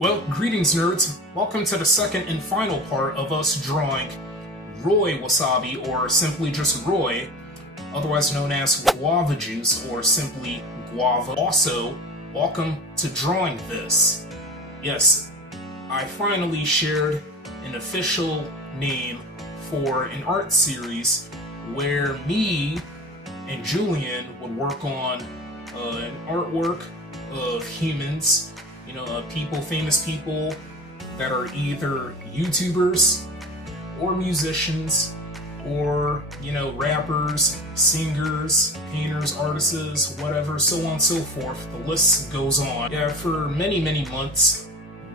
Well, greetings nerds. Welcome to the second and final part of us drawing Roy Wasabi, or simply just Roy, otherwise known as guava juice, or simply guava. Also, welcome to drawing this. Yes, I finally shared an official name for an art series where me and Julian would work on an artwork of humans, people, famous people that are either YouTubers or musicians or, rappers, singers, painters, artists, whatever, so on and so forth. The list goes on. Yeah, for many, many months,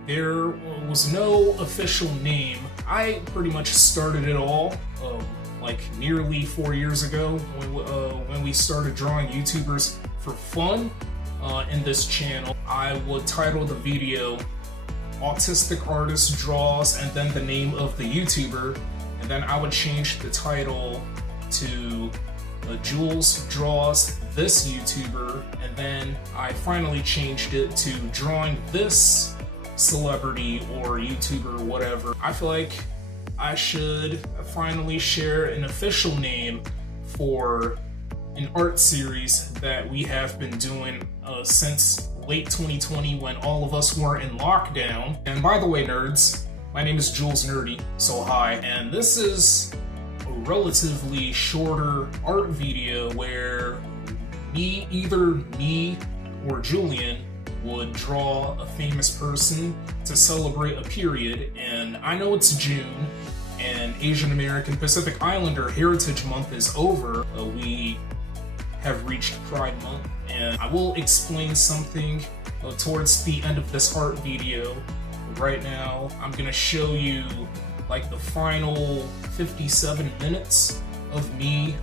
there was no official name. I pretty much started it all, like nearly 4 years ago when we started drawing YouTubers for fun. In this channel, I would title the video Autistic Artist Draws and then the name of the YouTuber, and then I would change the title to Jules Draws This YouTuber, and then I finally changed it to Drawing This Celebrity or YouTuber, whatever. I feel like I should finally share an official name for an art series that we have been doing since late 2020 when all of us were in lockdown. And by the way, nerds, my name is Jules Nerdy, so hi. And this is a relatively shorter art video where either me or Julian would draw a famous person to celebrate a period. And I know it's June and Asian American Pacific Islander Heritage Month is over. We have reached Pride Month, and I will explain something towards the end of this art video. Right now, I'm gonna show you like the final 57 minutes of me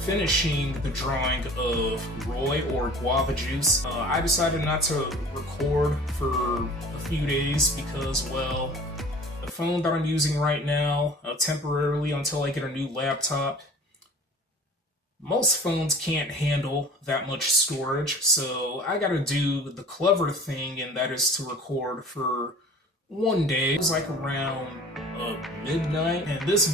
finishing the drawing of Roy or Guava Juice. I decided not to record for a few days because, well, the phone that I'm using right now, temporarily until I get a new laptop, most phones can't handle that much storage, so I gotta do the clever thing, and that is to record for one day. It was like around midnight, and this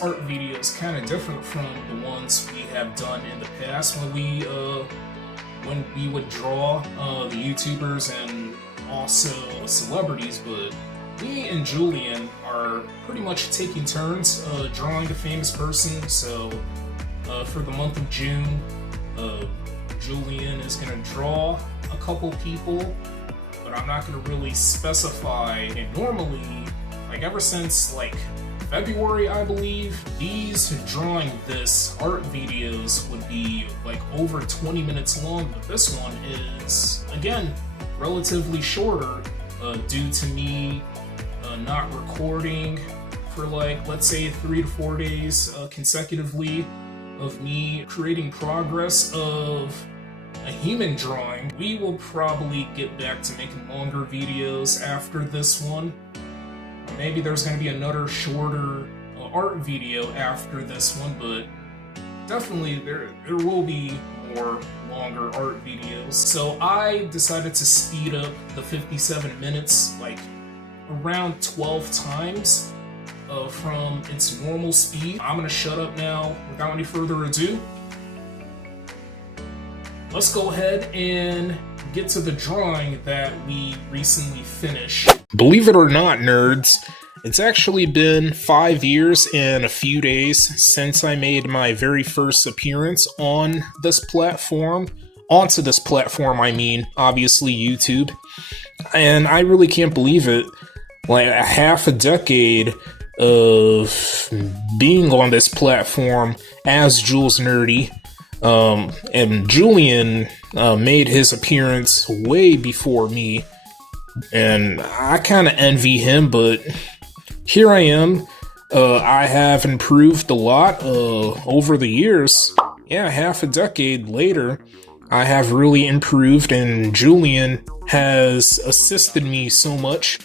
art video is kind of different from the ones we have done in the past when we would draw the YouTubers and also celebrities, but me and Julian are pretty much taking turns drawing a famous person, so for the month of June, Julian is going to draw a couple people, but I'm not going to really specify. And normally, like ever since like February, I believe, these drawing this art videos would be like over 20 minutes long, but this one is, again, relatively shorter due to me not recording for like, let's say 3 to 4 days consecutively, of me creating progress of a human drawing. We will probably get back to making longer videos after this one. Or maybe there's going to be another shorter art video after this one, but definitely there will be more longer art videos. So I decided to speed up the 57 minutes like around 12 times from its normal speed. I'm gonna shut up now without any further ado. Let's go ahead and get to the drawing that we recently finished. Believe it or not, nerds, it's actually been 5 years and a few days since I made my very first appearance on this platform. Onto this platform, I mean, obviously YouTube. And I really can't believe it. Like a half a decade of being on this platform as Jules Nerdy, and Julian made his appearance way before me, and I kind of envy him, but here I am. I have improved a lot over the years. Yeah, half a decade later, I have really improved, and Julian has assisted me so much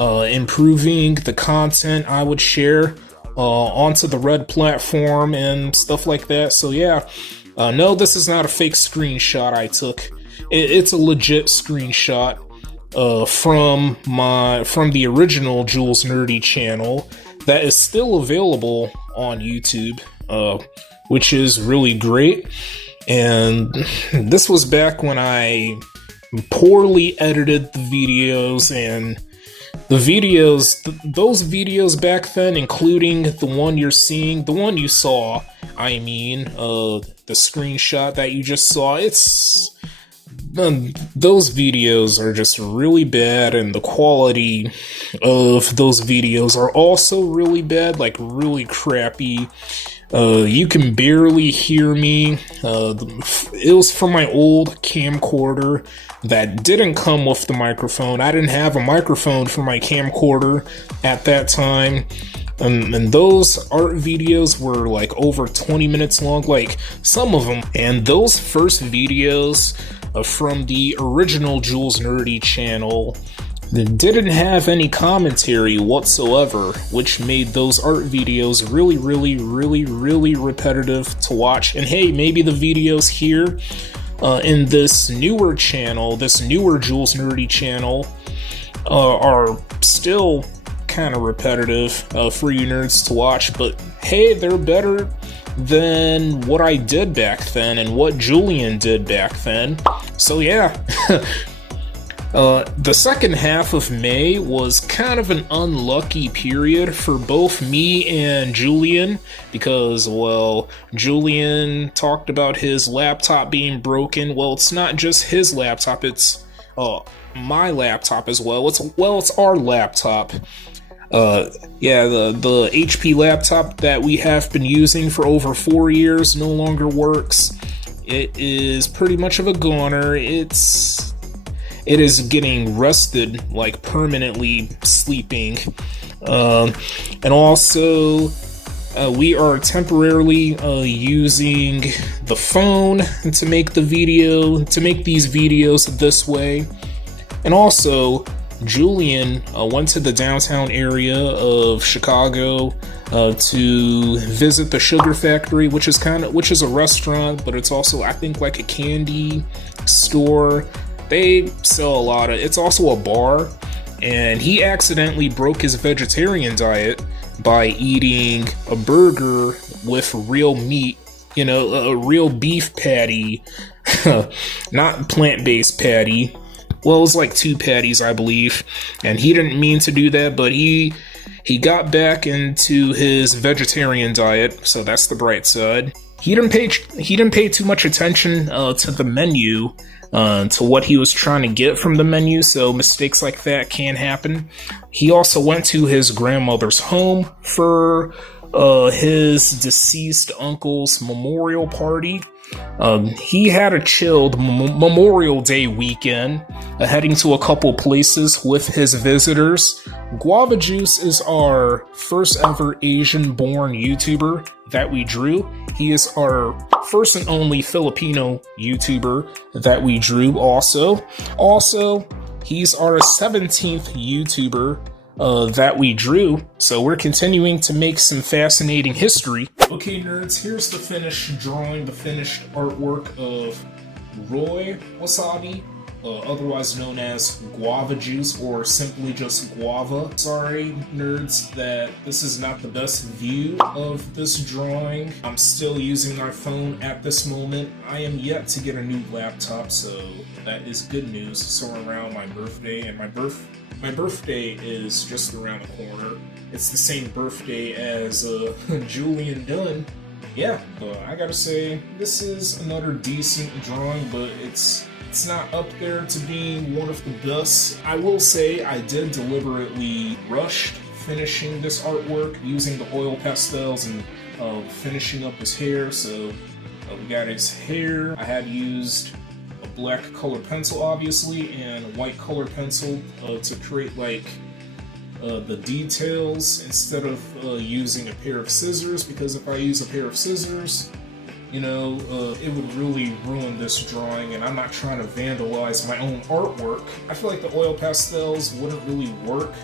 improving the content I would share onto the Red platform and stuff like that. So yeah, no, this is not a fake screenshot I took. It's a legit screenshot from the original Jules Nerdy channel that is still available on YouTube, which is really great. And this was back when I poorly edited the videos, and those videos back then, including the one you're seeing, the one you saw, I mean, the screenshot that you just saw, those videos are just really bad, and the quality of those videos are also really bad, like really crappy. You can barely hear me. It was from my old camcorder that didn't come with the microphone. I didn't have a microphone for my camcorder at that time. And those art videos were like over 20 minutes long, like some of them. And those first videos from the original Jules Nerdy channel didn't have any commentary whatsoever, which made those art videos really repetitive to watch. And hey, maybe the videos here in this newer channel, this newer Jules Nerdy channel, are still kind of repetitive for you nerds to watch, but hey, they're better than what I did back then and what Julian did back then. So yeah. The second half of May was kind of an unlucky period for both me and Julian because, well, Julian talked about his laptop being broken. Well, it's not just his laptop, it's my laptop as well. It's our laptop. Yeah, the HP laptop that we have been using for over 4 years no longer works. It is pretty much of a goner. It is getting rusted, like permanently sleeping. And also, we are temporarily using the phone to make these videos this way. And also, Julian went to the downtown area of Chicago to visit the Sugar Factory, which is a restaurant, but it's also, I think, like a candy store. They sell it's also a bar, and he accidentally broke his vegetarian diet by eating a burger with real meat, a real beef patty, not plant-based patty. Well, it was like 2 patties, I believe, and he didn't mean to do that, but he got back into his vegetarian diet, so that's the bright side. He didn't pay too much attention to the menu, to what he was trying to get from the menu, so mistakes like that can happen. He also went to his grandmother's home for his deceased uncle's memorial party. He had a chilled Memorial Day weekend, heading to a couple places with his visitors. Guava Juice is our first ever Asian-born YouTuber that we drew. He is our first and only Filipino YouTuber that we drew also. Also, he's our 17th YouTuber that we drew, so we're continuing to make some fascinating history. Okay, nerds, here's the finished drawing, the finished artwork of Roy Wasabi, otherwise known as Guava Juice, or simply just Guava. Sorry, nerds, that this is not the best view of this drawing. I'm still using my phone at this moment. I am yet to get a new laptop, so that is good news. So around my birthday, and my birthday is just around the corner. It's the same birthday as Julian Dunn. Yeah, but I gotta say, this is another decent drawing, but it's not up there to being one of the best. I will say I did deliberately rush finishing this artwork using the oil pastels and finishing up his hair. So we got his hair. I had used a black color pencil, obviously, and a white color pencil to create like the details instead of using a pair of scissors, because if I use a pair of scissors, it would really ruin this drawing, and I'm not trying to vandalize my own artwork. I feel like the oil pastels wouldn't really work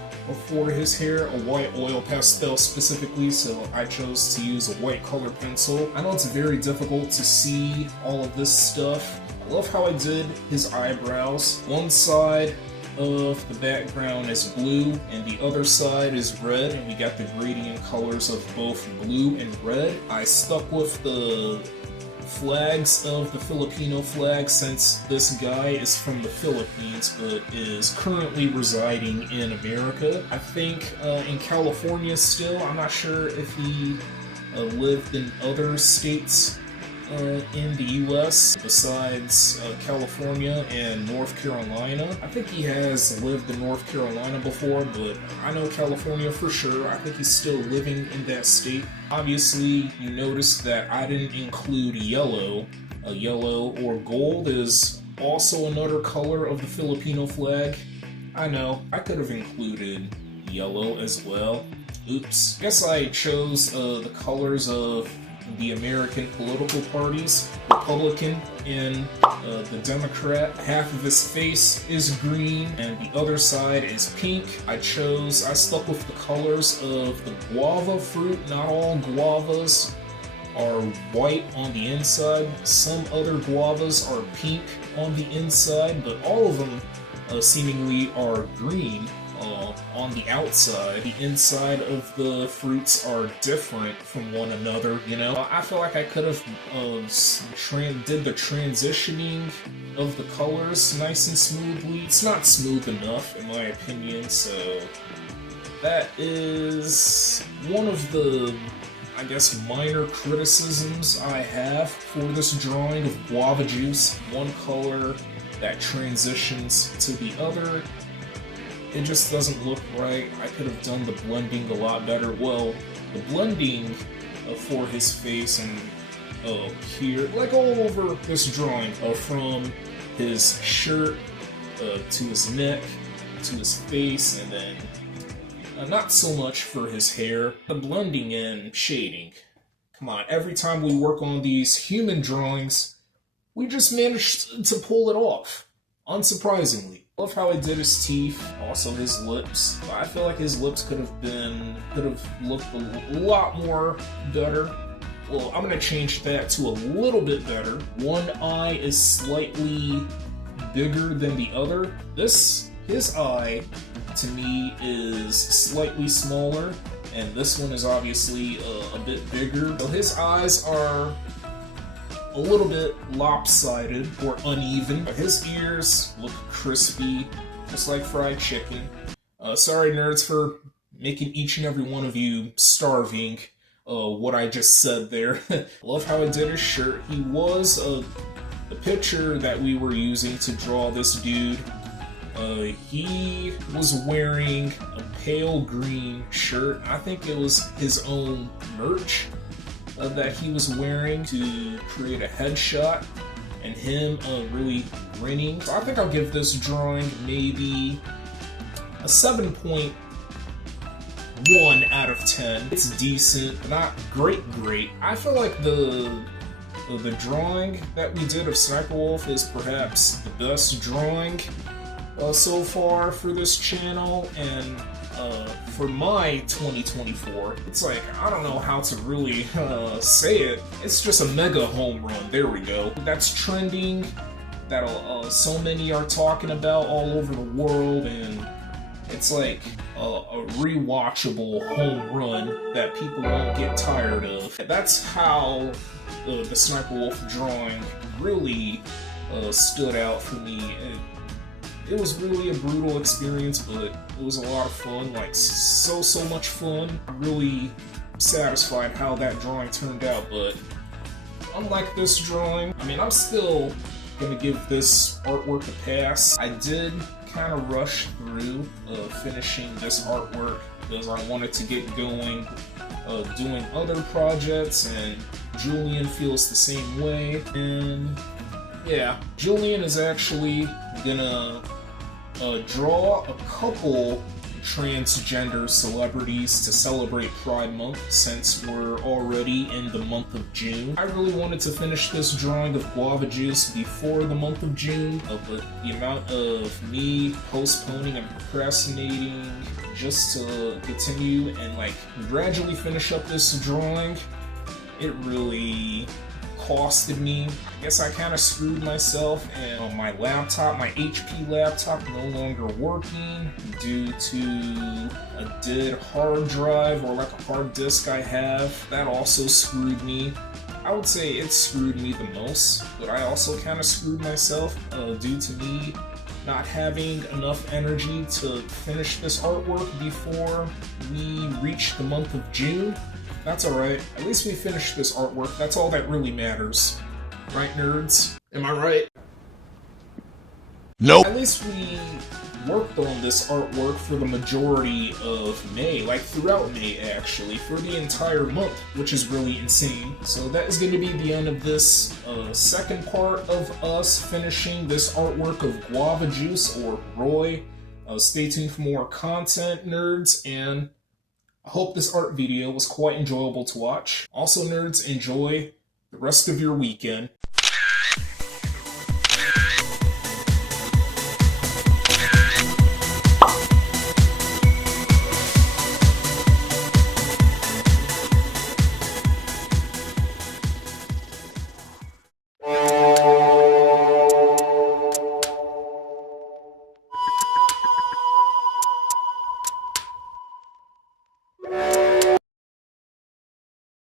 for his hair, a white oil pastel specifically, so I chose to use a white color pencil. I know it's very difficult to see all of this stuff. I love how I did his eyebrows. One side of the background is blue and the other side is red, and we got the gradient colors of both blue and red. I stuck with the flags of the Filipino flag since this guy is from the Philippines but is currently residing in America. I think in California still. I'm not sure if he lived in other states in the US besides California and North Carolina. I think he has lived in North Carolina before, but I know California for sure. I think he's still living in that state. Obviously, you notice that I didn't include yellow. Yellow or gold is also another color of the Filipino flag. I know, I could have included yellow as well. Oops. Guess I chose the colors of the American political parties. Republican and the Democrat. Half of his face is green and the other side is pink. I stuck with the colors of the guava fruit. Not all guavas are white on the inside. Some other guavas are pink on the inside, but all of them seemingly are green on the outside. The inside of the fruits are different from one another, you know? I feel like I could have did the transitioning of the colors nice and smoothly. It's not smooth enough, in my opinion, so that is one of the, I guess, minor criticisms I have for this drawing of guava juice. One color that transitions to the other. It just doesn't look right. I could have done the blending a lot better. Well, the blending for his face and here, like all over this drawing, from his shirt to his neck to his face, and then not so much for his hair. The blending and shading. Come on, every time we work on these human drawings, we just manage to pull it off, unsurprisingly. I love how I did his teeth, also his lips. I feel like his lips could have looked a lot more better. Well, I'm gonna change that to a little bit better. One eye is slightly bigger than the other. His eye, to me, is slightly smaller, and this one is obviously a bit bigger. So his eyes are a little bit lopsided or uneven. His ears look crispy, just like fried chicken. Sorry, nerds, for making each and every one of you starving what I just said there. Love how I did his shirt. He was the picture that we were using to draw this dude. He was wearing a pale green shirt. I think it was his own merch that he was wearing to create a headshot, and him really grinning. So I think I'll give this drawing maybe a 7.1 out of 10. It's decent, but not great. I feel like the drawing that we did of Sniper Wolf is perhaps the best drawing so far for this channel, and for my 2024, it's like, I don't know how to really say it. It's just a mega home run. There we go. That's trending, that so many are talking about all over the world, and it's like a rewatchable home run that people won't get tired of. That's how the Sniper Wolf drawing really stood out for me. It was really a brutal experience, but it was a lot of fun, like so much fun. I'm really satisfied how that drawing turned out, but unlike this drawing, I mean, I'm still gonna give this artwork a pass. I did kind of rush through finishing this artwork because I wanted to get going doing other projects, and Julian feels the same way. And yeah, Julian is actually gonna draw a couple transgender celebrities to celebrate Pride Month, since we're already in the month of June. I really wanted to finish this drawing of guava juice before the month of June, but the amount of me postponing and procrastinating just to continue and like gradually finish up this drawing, it really costed me. I guess I kind of screwed myself, and my laptop, my HP laptop, no longer working due to a dead hard drive or like a hard disk I have. That also screwed me. I would say it screwed me the most, but I also kind of screwed myself due to me not having enough energy to finish this artwork before we reach the month of June. That's alright. At least we finished this artwork. That's all that really matters. Right, nerds? Am I right? Nope. At least we worked on this artwork for the majority of May, like throughout May actually, for the entire month, which is really insane. So that is going to be the end of this second part of us finishing this artwork of Guava Juice, or Roy. Stay tuned for more content, nerds, and I hope this art video was quite enjoyable to watch. Also, nerds, enjoy the rest of your weekend.